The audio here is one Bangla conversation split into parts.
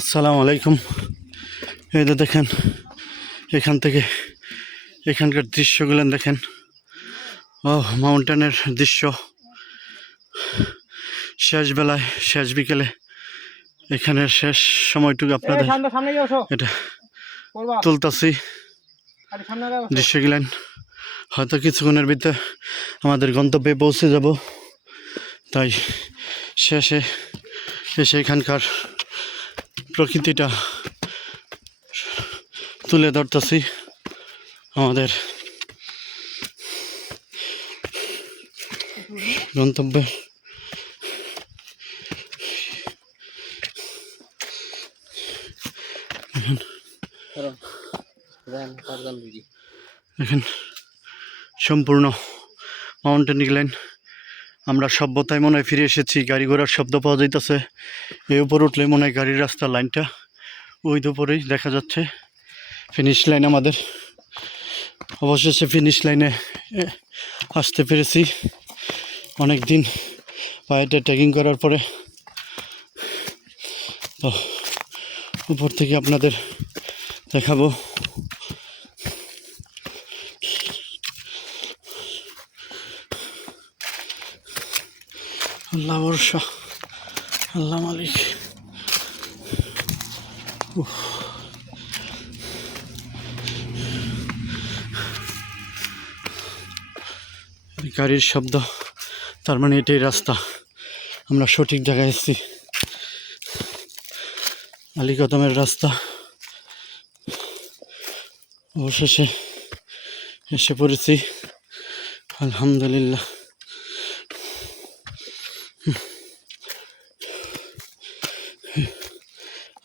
আসসালামু আলাইকুম। এই যে দেখেন, এখান থেকে এখানকার দৃশ্যগুলো দেখেন। ও মাউন্টেনের দৃশ্য, শেষ বেলায়, শেষ বিকেলে এখানের শেষ সময়টুকু আপনাদের এটা তুলতাছি দৃশ্যগুলেন। হয়তো কিছুক্ষণের ভিতরে আমাদের গন্তব্যে পৌঁছে যাব, তাই শেষে এসে এখানকার প্রকৃতিটা তুলে ধরতেছি আমাদের গন্তব্যে। এখন সম্পূর্ণ মাউন্টেন গেলেন। আমরা সভ্যতায় মনে হয় ফিরে এসেছি। গাড়ি ঘোড়ার শব্দ পাওয়া যাইতেছে। এই উপর উঠলে মনে হয় গাড়ির রাস্তার লাইনটা ওই উপরেই দেখা যাচ্ছে। ফিনিশ লাইন আমাদের, অবশেষে ফিনিশ লাইনে আসতে পেরেছি। অনেক দিন পায়েতে ট্রেকিং করার পরে তো উপর থেকে আপনাদের দেখাবো। আল্লাহ ভরসা, আল্লাহ মালিক। গাড়ির শব্দ, তার মানে এটাই রাস্তা। আমরা সঠিক জায়গায় এসেছি। আলী কদমের রাস্তা অবশেষে এসে পড়েছি, আলহামদুলিল্লাহ।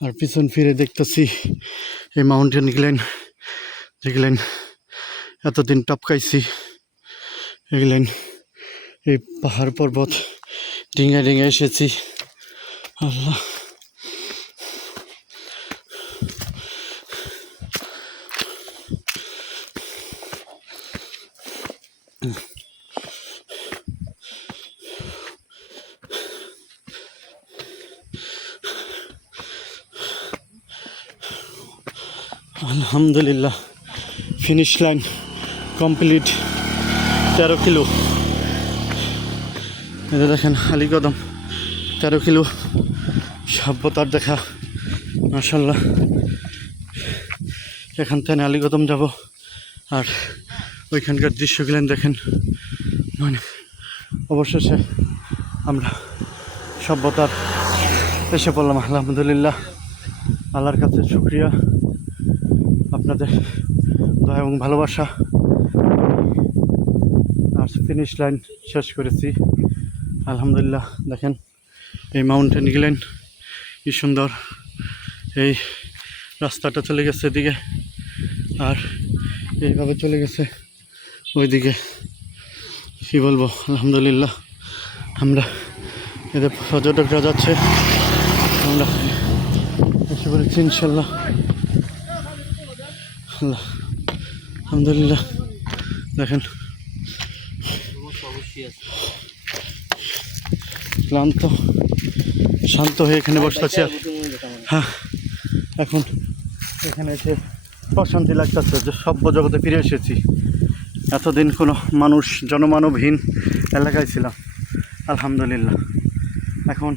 আর পিছন ফিরে দেখতেছি এই মাউন্টেন দেখলেন এতদিন টপকাইছি, এগুলেন এই পাহাড় পর্বত ডিঙে ডিঙে এসেছি। আল্লাহ, আলহামদুলিল্লাহ। Finish line complete, 13 kilo. এটা দেখেন আলী কদম, 13 কিলো সভ্যতার দেখা, মাশাল্লাহ। এখান থেকে আলী কদম যাব, আর ওইখানকার দৃশ্যগুলো দেখেন। মানে অবশেষে আমরা সভ্যতার এসে পড়লাম, আলহামদুলিল্লাহ। আল্লাহর কাছে শুকরিয়া, আপনাদের দয়া এবং ভালোবাসা। আর ফিনিশ লাইন শেষ করেছি, আলহামদুলিল্লাহ। দেখেন এই মাউন্টেন গেলেন কি সুন্দর। এই রাস্তাটা চলে গেছে এদিকে, আর এইভাবে চলে গেছে ওইদিকে। কি বলবো, আলহামদুলিল্লাহ। আমরা এদের পর্যটকরা যাচ্ছে, আমরা এসে পড়েছি ইনশাল্লাহ। আল্লাহ, আলহামদুলিল্লাহ। দেখেন ক্লান্ত শান্ত হয়ে এখানে বসে আছি। আর হ্যাঁ, এখন এখানে এসে প্রশান্তি লাগতেছে যে সভ্য জগতে ফিরে এসেছি। এতদিন কোনো জনমানবহীন এলাকায় ছিলাম, আলহামদুলিল্লাহ। এখন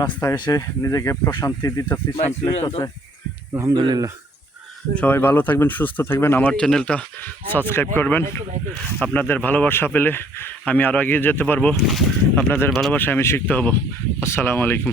রাস্তায় এসে নিজেকে প্রশান্তি দিতেছি, শান্তি লাগতেছে, আলহামদুলিল্লাহ। সবাই ভালো থাকবেন, সুস্থ থাকবেন। আমার চ্যানেলটা সাবস্ক্রাইব করবেন। আপনাদের ভালোবাসা পেলে আমি আরও এগিয়ে যেতে পারবো। আপনাদের ভালোবাসায় আমি শিখতে হব। আসসালামু আলাইকুম।